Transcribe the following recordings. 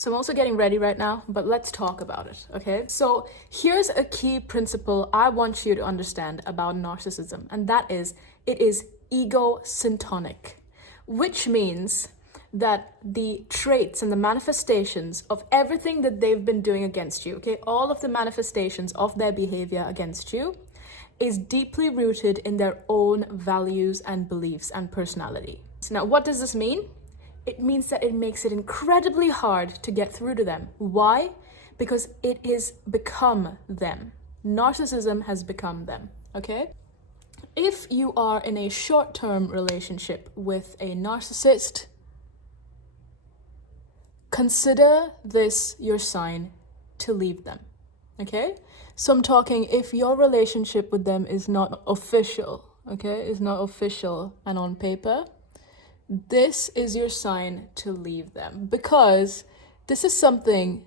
So I'm also getting ready right now, but let's talk about it, okay? So here's a key principle I want you to understand about narcissism, and that is it is ego-syntonic, which means that the traits and the manifestations of everything that they've been doing against you, okay, all of the manifestations of their behavior against you is deeply rooted in their own values and beliefs and personality. So now, what does this mean? It means that it makes it incredibly hard to get through to them. Why? Because it is become them. Narcissism has become them, okay? If you are in a short-term relationship with a narcissist, consider this your sign to leave them, okay? So I'm talking if your relationship with them is not official, okay, is not official and on paper, this is your sign to leave them, because this is something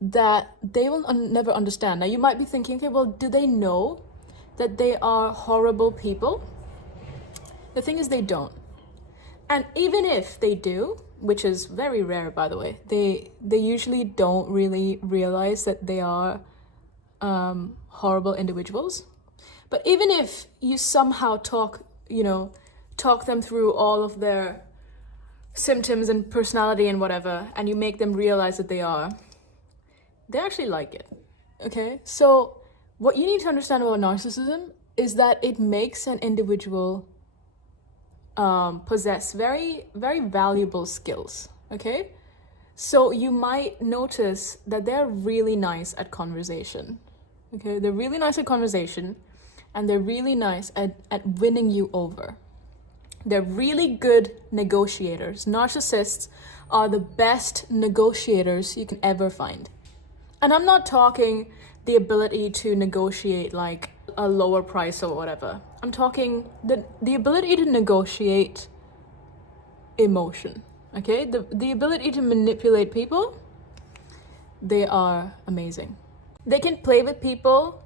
that they will never understand. Now, you might be thinking, okay, well, do they know that they are horrible people? The thing is, they don't. And even if they do, which is very rare, by the way, they usually don't really realize that they are horrible individuals. But even if you somehow talk them through all of their symptoms and personality and whatever, and you make them realize that they actually like it, okay? So what you need to understand about narcissism is that it makes an individual possess very, very valuable skills, okay? So you might notice that they're really nice at conversation, okay? They're really nice at conversation, and they're really nice at winning you over. They're really good negotiators. Narcissists are the best negotiators you can ever find. And I'm not talking the ability to negotiate like a lower price or whatever. I'm talking the ability to negotiate emotion, okay? The ability to manipulate people. They are amazing. They can play with people.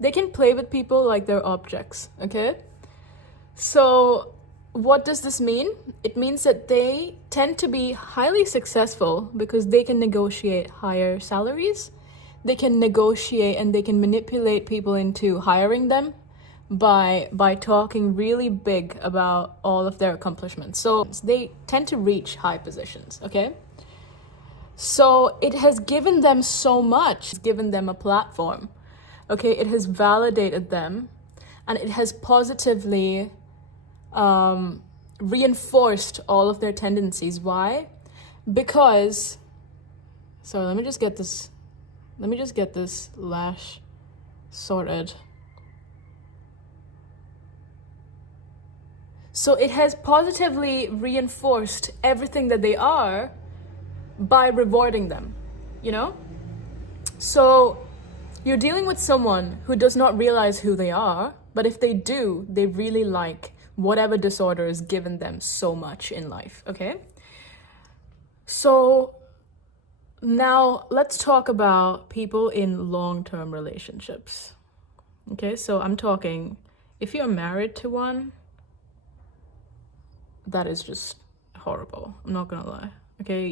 They can play with people like they're objects, okay? So what does this mean? It means that they tend to be highly successful because they can negotiate higher salaries. They can negotiate and they can manipulate people into hiring them by talking really big about all of their accomplishments. So they tend to reach high positions, okay? So it has given them so much. It's given them a platform, okay? It has validated them, and it has positively reinforced all of their tendencies. Why? Because, sorry, let me just get this lash sorted. So it has positively reinforced everything that they are by rewarding them, you know? So you're dealing with someone who does not realize who they are, but if they do, they really like whatever disorder is given them so much in life, okay? So now let's talk about people in long-term relationships, okay? So I'm talking, if you're married to one, that is just horrible. I'm not gonna lie, okay?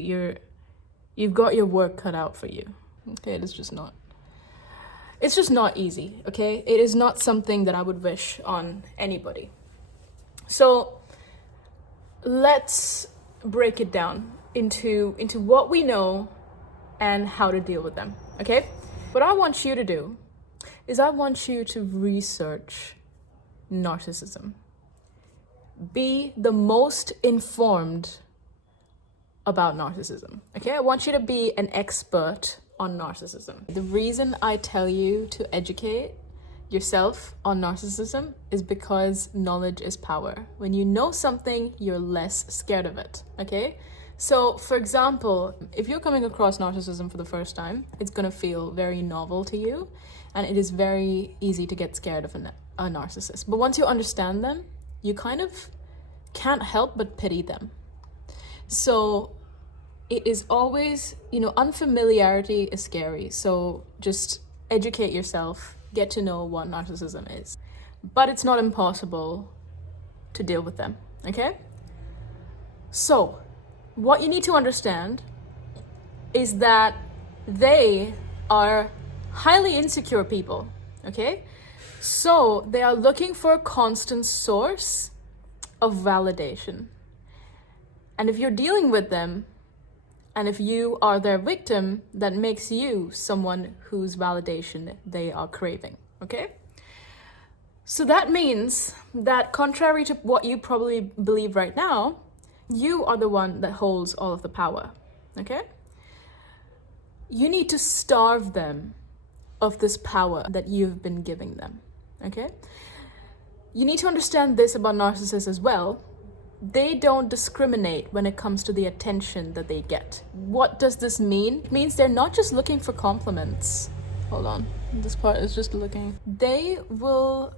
You've got your work cut out for you, okay? It's just not easy, okay? It is not something that I would wish on anybody. So let's break it down into what we know and how to deal with them, okay? What I want you to do is I want you to research narcissism. Be the most informed about narcissism, okay? I want you to be an expert on narcissism. The reason I tell you to educate yourself on narcissism is because knowledge is power. When you know something, you're less scared of it, okay? So, for example, if you're coming across narcissism for the first time, it's gonna feel very novel to you, and it is very easy to get scared of a narcissist. But once you understand them, you kind of can't help but pity them. So it is always, unfamiliarity is scary. So just educate yourself, get to know what narcissism is. But it's not impossible to deal with them, okay? So what you need to understand is that they are highly insecure people, okay? So they are looking for a constant source of validation. And if you're dealing with them, and if you are their victim, that makes you someone whose validation they are craving, okay? So that means that contrary to what you probably believe right now, you are the one that holds all of the power, okay? You need to starve them of this power that you've been giving them, okay? You need to understand this about narcissists as well. They don't discriminate when it comes to the attention that they get. What does this mean? It means they're not just looking for compliments. Hold on, this part is just looking. They will,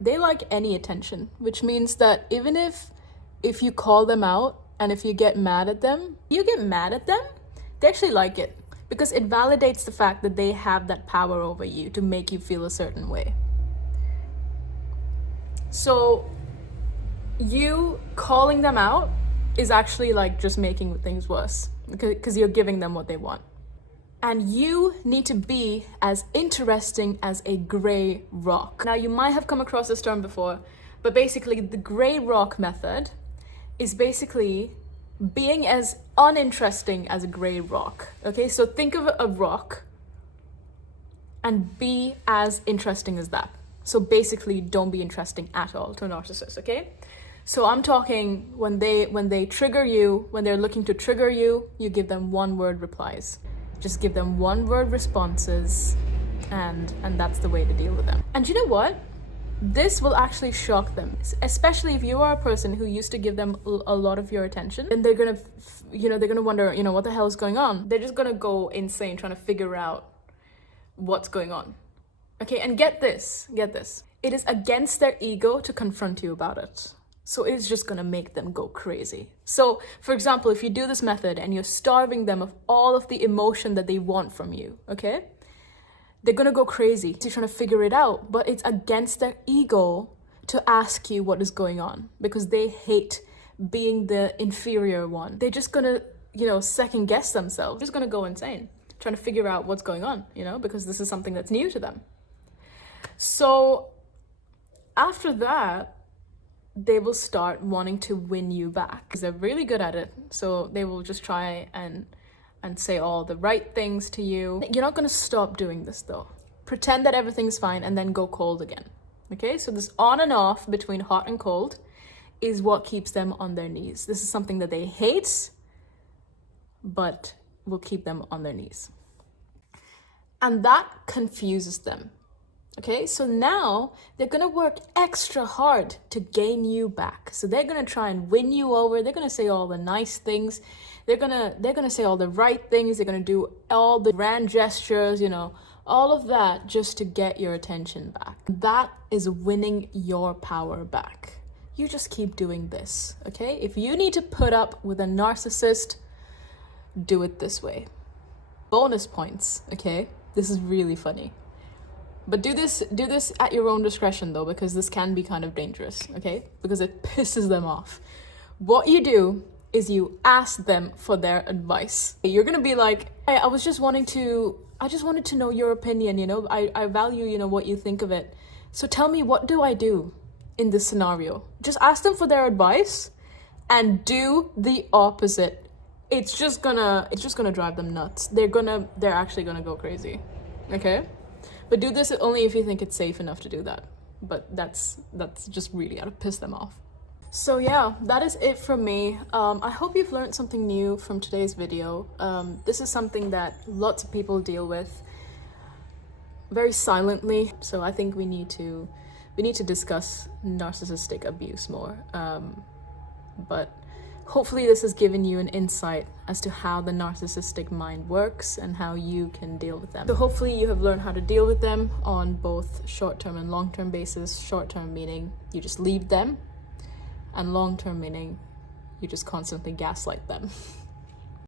they like any attention, which means that even if you call them out and if you get mad at them, they actually like it because it validates the fact that they have that power over you to make you feel a certain way. So you calling them out is actually like just making things worse because you're giving them what they want. And you need to be as interesting as a gray rock. Now, you might have come across this term before, but basically the gray rock method is basically being as uninteresting as a gray rock. Okay, so think of a rock and be as interesting as that. So basically don't be interesting at all to a narcissist, okay? So I'm talking when they trigger you, when they're looking to trigger you, you give them one-word replies. Just give them one-word responses, and that's the way to deal with them. And you know what? This will actually shock them, especially if you are a person who used to give them a lot of your attention, and they're gonna wonder, what the hell is going on? They're just gonna go insane trying to figure out what's going on. Okay, and get this. It is against their ego to confront you about it. So it's just gonna make them go crazy. So, for example, if you do this method and you're starving them of all of the emotion that they want from you, okay? They're gonna go crazy. They're trying to figure it out, but it's against their ego to ask you what is going on because they hate being the inferior one. They're just gonna, second guess themselves. They're just gonna go insane trying to figure out what's going on, because this is something that's new to them. So after that, they will start wanting to win you back because they're really good at it. So they will just try and say all the right things to you. You're not going to stop doing this though. Pretend that everything's fine and then go cold again. Okay, so this on and off between hot and cold is what keeps them on their knees. This is something that they hate, but will keep them on their knees. And that confuses them. Okay, so now they're gonna work extra hard to gain you back. So they're gonna try and win you over. They're gonna say all the nice things. They're gonna say all the right things. They're gonna do all the grand gestures, all of that just to get your attention back. That is winning your power back. You just keep doing this, okay? If you need to put up with a narcissist, do it this way. Bonus points, okay? This is really funny. But do this at your own discretion though, because this can be kind of dangerous, okay? Because it pisses them off. What you do is you ask them for their advice. You're gonna be like, hey, I just wanted to know your opinion, I value, what you think of it. So tell me, what do I do in this scenario? Just ask them for their advice and do the opposite. It's just gonna drive them nuts. They're actually gonna go crazy, okay? But do this only if you think it's safe enough to do that. But that's just really gonna piss them off. So yeah, that is it from me. I hope you've learned something new from today's video. This is something that lots of people deal with very silently. So I think we need to discuss narcissistic abuse more. But hopefully this has given you an insight as to how the narcissistic mind works and how you can deal with them. So hopefully you have learned how to deal with them on both short-term and long-term basis. Short-term meaning you just leave them, and long-term meaning you just constantly gaslight them.